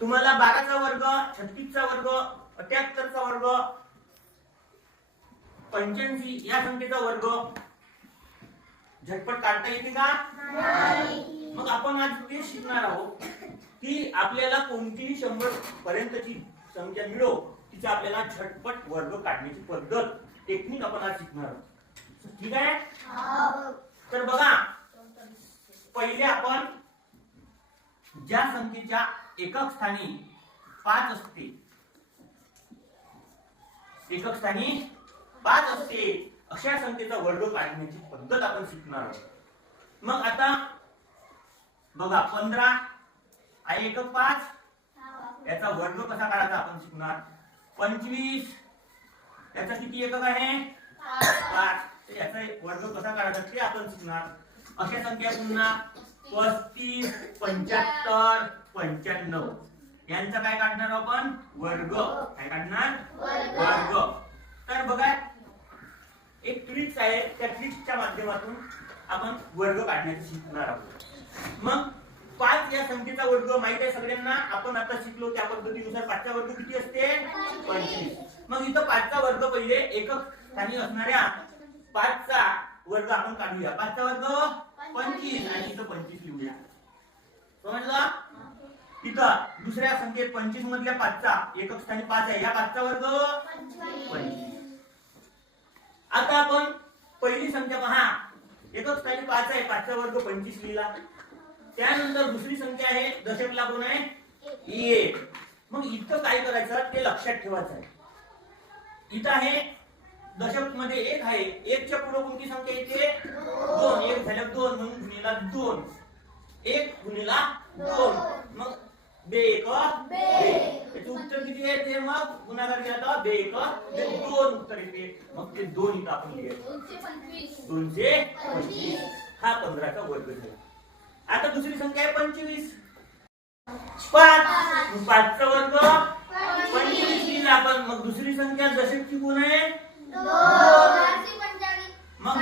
तुम्हाला 12चा वर्ग, 36चा वर्ग, 78चा वर्ग, 85 या संख्येचा वर्ग झटपट काढता येते का? नाही. मग आपण आज ते शिकणार आहोत की आपल्याला कोणतीही 100 पर्यंतची संख्या मिळो तिचा आपल्याला झटपट वर्ग काढण्याची पद्धत, टेक्निक आपण आज शिकणार आहोत. ठीक आहे? तर बघा, पहिले आपण ज्या संख्येच्या एकक स्थानी 5 असते, एकक स्थानी 5 असते अशा संख्येचा वर्ग काढण्याची पद्धत आपण शिकणार आहोत. मग आता बघा, 15 आहे एकक 5, याचा वर्ग कसा काढायचा आपण शिकणार. 25 याचा किती एकक आहे? 5, याचा वर्ग कसा काढायचा ते आपण शिकणार. अशा संख्या पुन्हा 35, 75, 95 यांचा काय काढणार आपण? वर्ग. काय काढणार? वर्ग. तर बघा, एक ट्रिक्स आहे, त्या ट्रिक्सच्या माध्यमातून आपण वर्ग काढण्याचे शिकणार आहोत. मग 5 या संख्येचा वर्ग माहित आहे सगळ्यांना, आपण आता शिकलो त्या पद्धतीनुसार 5चा वर्ग किती असते? 25. मग इथं 5चा वर्ग पहिले एकक स्थानी असणाऱ्या 5चा वर्ग आपण काढूया. 5चा वर्ग 25 आणि इथं 25 लिहूया. समजलं? इथं दुसऱ्या संख्येत 25 मधल्या 5चा एकक स्थानी 5 आहे, या 5चा वर्ग 25. आता आपण पहिली संख्या पहा, एकक स्थानी 5 आहे, 5चा वर्ग 25 लिहिला. त्यानंतर दुसरी संख्या आहे, दशक लागून आहे 1. मग इथं काय करायचं ते लक्षात ठेवायचं आहे. इथं आहे दशक मध्ये 1 आहे, 1च्या पुढे कोणती संख्या येते? 2. 1 झालं 2 म्हणून गुणिला 2, 1 गुणिला 2, मग 2 याचे उत्तर किती आहे ते? मग गुणाकार केला तर 2 उत्तर येते. मग ते 2 इथं आपण लिहायचं, 225. हा 15चा वर्ग झाला. आता दुसरी संख्या आहे 25, 5चा वर्ग 25 लिहिला आपण. मग दुसरी संख्या दशकची कोण आहे? 2. मग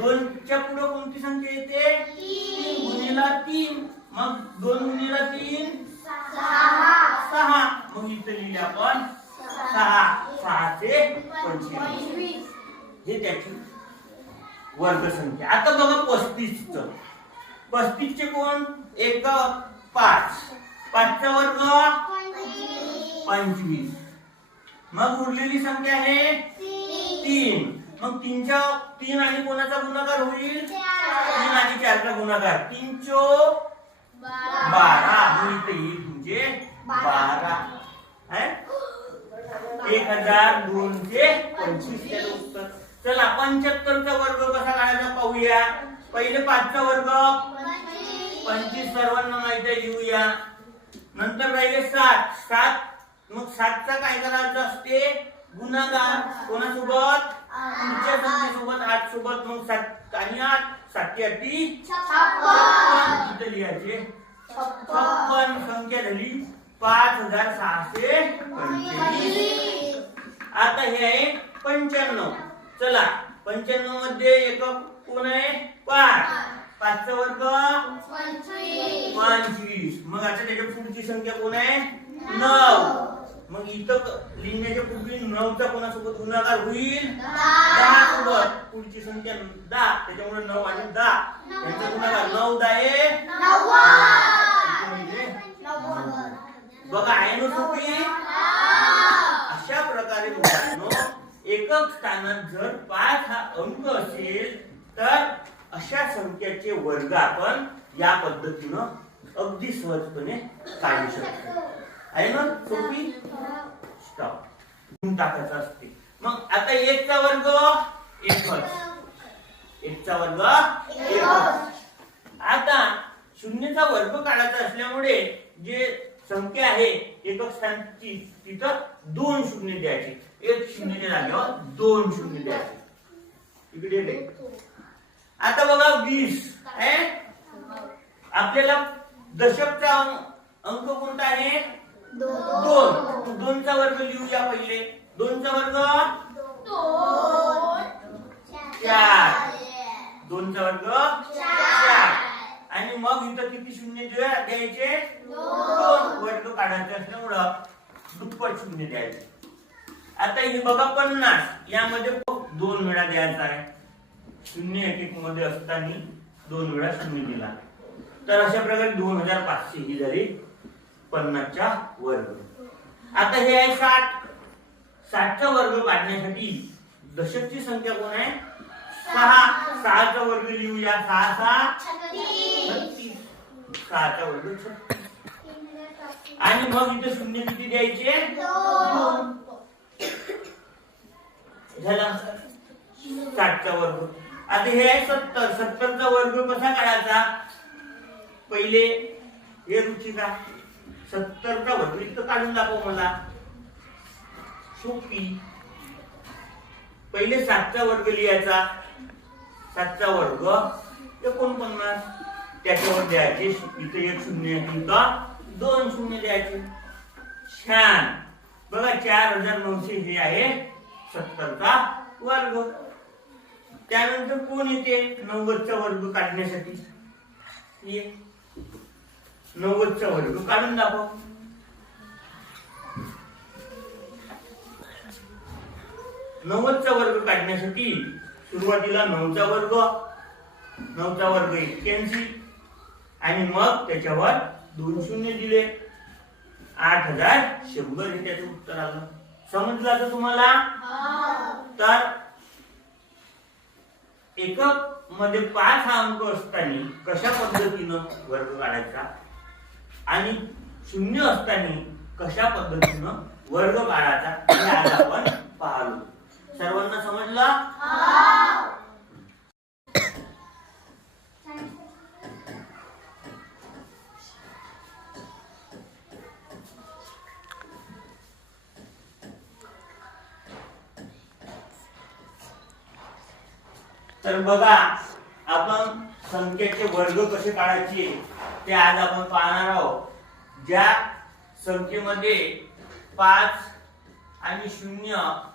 2च्या पुढे कोणती संख्या येते? 3 गुणिला 3, मग 2 गुणिला 3 6. मग इथे लिहिले आपण 6 चे 25. हे त्याची वर्ग संख्या. आता बघा 35 चे कोण? एक 5, 5चा वर्ग 25. मग उरलेली संख्या आहे 3. मग 3 आणि कोणाचा गुणाकार होईल? 3 आणि 4चा गुणाकार. 3 चोक 12 म्हणजे 12 आहे. 1225 उत्तर. चला 75चा वर्ग कसा काढायचा पाहूया. पहिले 5चा वर्ग 25 सर्वांना माहिती आहे, लिहूया. नंतर राहिले 7. मग 7चा काय करायचं असते? गुणाकार. कोणासोबत? पुढच्या संख्येसोबत, 8 सोबत. मग 7 आणि 8, 7 × 8 56. इथे लिहायचे 56. संख्या झाली 5645. आता हे आहे 95. चला 95 मध्ये एकक कोण आहे? 5. 5चा वर्ग 25. मग आता त्याच्या पुढची संख्या कोण आहे? 9. मग इथं लिहिण्याच्या पूर्वी 9चा कोणासोबत गुणाकार होईल? 10 सोबत. पुढची संख्या 10, त्याच्यामुळे 9 आणि 10 यांचा गुणाकार. 9 10 90. बघा आहे ना सोपी. अशा प्रकारे मुलांनो, एकक स्थानात जर 5 हा अंक असेल तर अशा संख्याचे वर्ग आपण या पद्धतीनं अगदी सहजपणे काढू शकतो. आहे ना सोपी. स्टॉप टाकायचं असते. मग आता 1चा वर्ग 1च, 1चा वर्ग 1च. आता 0चा वर्ग काढायचा असल्यामुळे जे संख्या आहे एकक स्थानची तिथं 2 शून्य द्यायचे. 1 शून्यच्या जागेवर 2 शून्य द्यायचे. इकडे दे. आता बघा 20 आहे. आपल्याला दशकचा अंक कोणता आहे? 2. 2चा वर्ग लिहूया पहिले. 2चा वर्ग 4. 2चा वर्ग 4. आणि मग इथं किती शून्य द्यायचे? 2. वर्ग काढायचं असल्यामुळं दुप्पट शून्य द्यायचे. आता हे बघा 50 यामध्ये 2 वेळा द्यायचा आहे. 0 मध्ये असताना 2 वेळा शून्य दिला, तर अशा प्रकारे 2500 ही झाली 50 चा वर्ग. आता हे आहे 60. 60 चा वर्ग काढण्यासाठी दशकची संख्या कोण आहे? 6. 6 चा वर्ग लिहूया. 6 36. 6 चा वर्ग 36. आणि मग इथे शून्य किती द्यायचे? 2. झाला 60 चा वर्ग. आता हे आहे 70. 70 चा वर्ग कसा काढायचा? पहिले हे रुचिका 70 चा वर्ग इथं काढून दाखव मला. सोपी. पहिले 7 चा वर्ग लिहायचा. 7 चा वर्ग 49. त्याच्यावर द्यायचे इथे 1 शून्य इथं 2 शून्य द्यायचे. छान. बघा 4900 हे आहे 70 चा वर्ग. त्यानंतर कोण येते 90 चा वर्ग काढण्यासाठी? ये 90 चा वर्ग काढून दाखव. 90 चा वर्ग काढण्यासाठी सुरुवातीला 9 चा वर्ग 81 आणि मग त्याच्यावर 2 शून्य दिले. 8100 हे त्याचं उत्तर आलं. समजलं आता तुम्हाला? तर एकक मध्ये 5 हा अंक असताना कशा पद्धतीनं वर्ग काढायचा आणि 0 असताना कशा पद्धतीनं वर्ग काढायचा हे आज आपण पाहलो. सर्वांना समजलं? तर बघा आपण संख्येचे वर्ग कसे काढायचे ते आज आपण पाहणार आहोत. ज्या संख्येमध्ये 5 आणि 0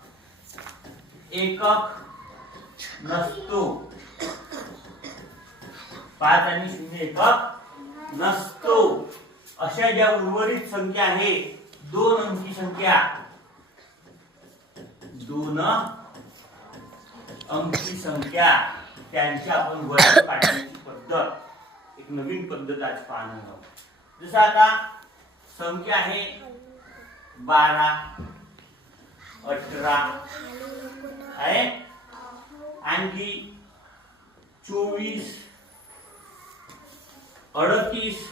एकक नसतो, 5 आणि 0 एकक नसतो अशा ज्या उर्वरित संख्या आहे 2 अंकी संख्या, 2 अंकी संख्या त्यांची आपण वर्ग काढण्याची पद्धत एक नवीन पद्धत आज पाहणार आहोत. जसं आता संख्या आहे 12, 18 आहे आणखी 24, 38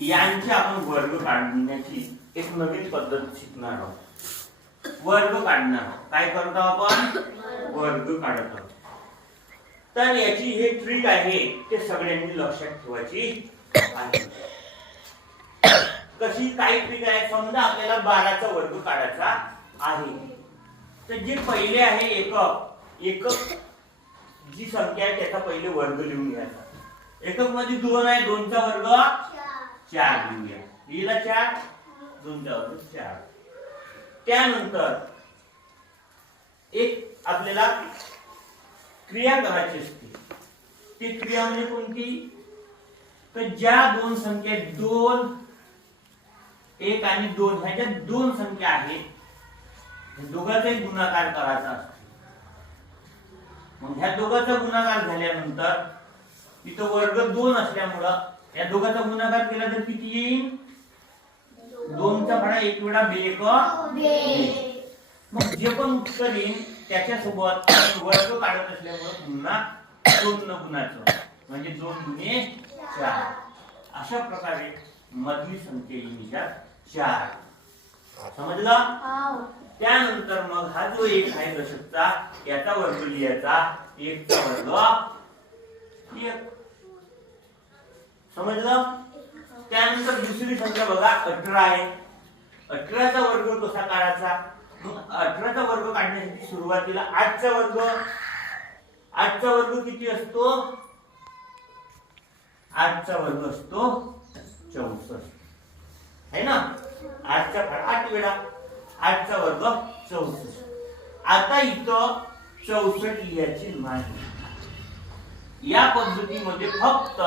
यांचे आपण वर्ग काढण्याची एक नवीन पद्धत शिकणार आहोत. वर्ग काढणार. काय करतो आपण? वर्ग काढत आहोत. तर याची हे ट्रिक आहे ते सगळ्यांनी लक्षात ठेवायची आहे. कशी काय ट्रिक आहे? समजा आपल्याला 12 चा वर्ग काढायचा आहे, तर जे पहिले आहे एकक जी संख्या आहे त्याचा पहिले वर्ग लिहून घ्यायचा. एकक मध्ये 2 आहे, 2 चा वर्ग 4 लिहूया. लिहिला 4, 2 चा वर्ग 4. त्यानंतर एक आपल्याला क्रिया करायची असते. ती क्रिया म्हणजे कोणती? तर ज्या 2 संख्या 2, 1 आणि 2 ह्या 2 संख्या आहेत दोघांचा गुणाकार करायचा असतो. मग ह्या दोघांचा गुणाकार झाल्यानंतर इथं वर्ग 2 असल्यामुळं या दोघांचा गुणाकार केला तर किती येईल? 2 चा फळा 1 वेळा 2. मग जे पण उत्तर येईल त्याच्यासोबत वर्ग काढत असल्यामुळे पुन्हा 2 न गुणाचं म्हणजे 2 गुणे 4 अशा प्रकारे मधली संख्या येईल 4. समजलं? त्यानंतर मग हा जो 1 आहे दशकचा याचा वर्ग लिहायचा. 1 चा वर्ग 1. समजलं? त्यानंतर दुसरी संख्या बघा 18 आहे. 18 चा वर्ग कसा काढायचा? 18 चा वर्ग काढण्यासाठी सुरुवातीला 8 चा वर्ग. 8 चा वर्ग किती असतो? 8 चा वर्ग असतो 64 है ना. 8 चा फळ 8 वेळा 8 चा वर्ग 64. आता इथं 64 लिहायची नाही. या पद्धतीमध्ये फक्त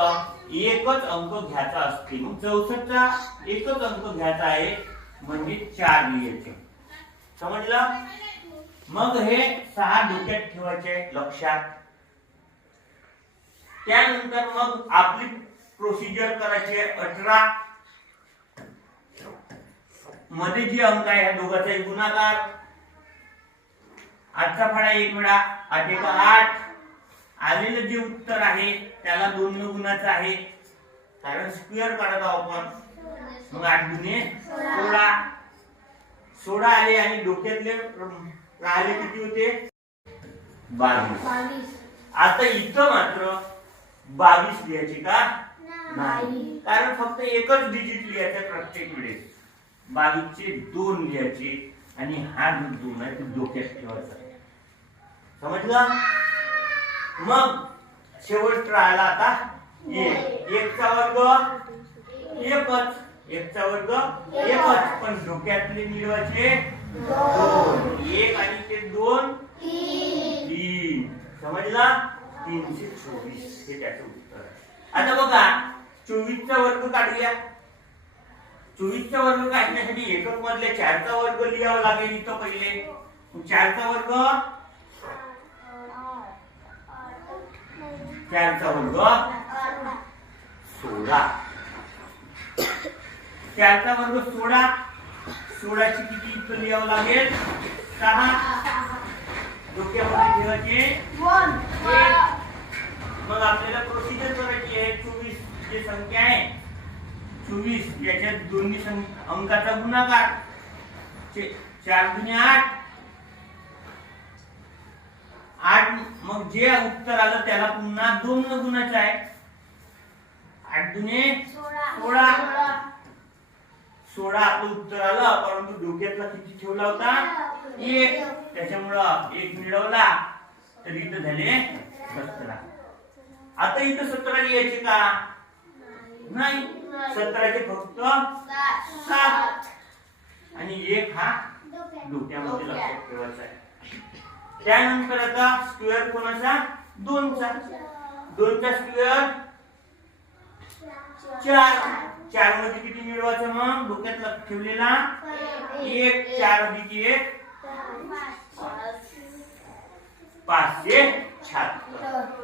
एकच अंक घ्यायचा असते. मग 64चा एकच अंक घ्यायचा आहे म्हणजे 4 लिहायचे. समजलं? मग हे 6 डोक्यात ठेवायचे लक्षात. त्यानंतर मग आपली प्रोसिजर करायची आहे 18 मध्ये जे अंक आहे ह्या दोघांचा गुणाकार. 8चा फळा 1 वेळा, 8 एका 8. आलेलं जे उत्तर आहे त्याला 2 न गुणाचं आहे कारण स्क्वेअर काढत आहोत आपण. मग 8 दुने 16. 16 आले आणि डोक्यातले राहिले किती होते? 22. आता इथं मात्र 22 लिहायचे का? नाही, कारण फक्त एकच डिजिट लिहायचं प्रत्येक वेळेस. 22 चे 2 लिहायचे आणि हा जो 2 आहे तो डोक्यात ठेवायचा. समजलं? मग शेवट राहिला आता 1. 1चा वर्ग 1च, 1चा वर्ग 1च, पण डोक्यातले मिळवायचे 2. 1 आणि ते 2 3. समजला? 324 हे त्याचं उत्तर आहे. आता बघा 24चा वर्ग काढूया. 24चा वर्ग काढण्यासाठी एकक मधले 4चा वर्ग लिहावा लागेल इथं पहिले. 4चा वर्ग 4चा वर्ग 16. 4चा वर्ग 16. 16ची किती इथं लिहावं लागेल? 6. डोक्यामध्ये ठेवायचे 1. मग आपल्याला प्रोसिजर करायची आहे. 24 जी संख्या आहे 24 याच्यात दोन्ही अंकाचा गुणाकार. 4 दुने 8. 8 मग जे उत्तर आलं त्याला पुन्हा 2 न गुणाचं आहे. 8 दुने 16. 16 आपलं उत्तर आलं, परंतु डोक्यातला किती ठेवला होता? 1. त्याच्यामुळं 1 मिळवला तर इथं झाले 17. आता इथं 17 लिहायचे का? नाही, 17चे फक्त 7 आणि 1 हा डोक्यामध्ये लक्षात ठेवायचा आहे. त्यानंतर आता स्क्वेअर कोणाचा? 2चा. 2चा स्क्वेअर 4. 4 मध्ये किती मिळवायचं? मग डोक्यात लक्ष ठेवलेला 1. 4 अधिक 1 576.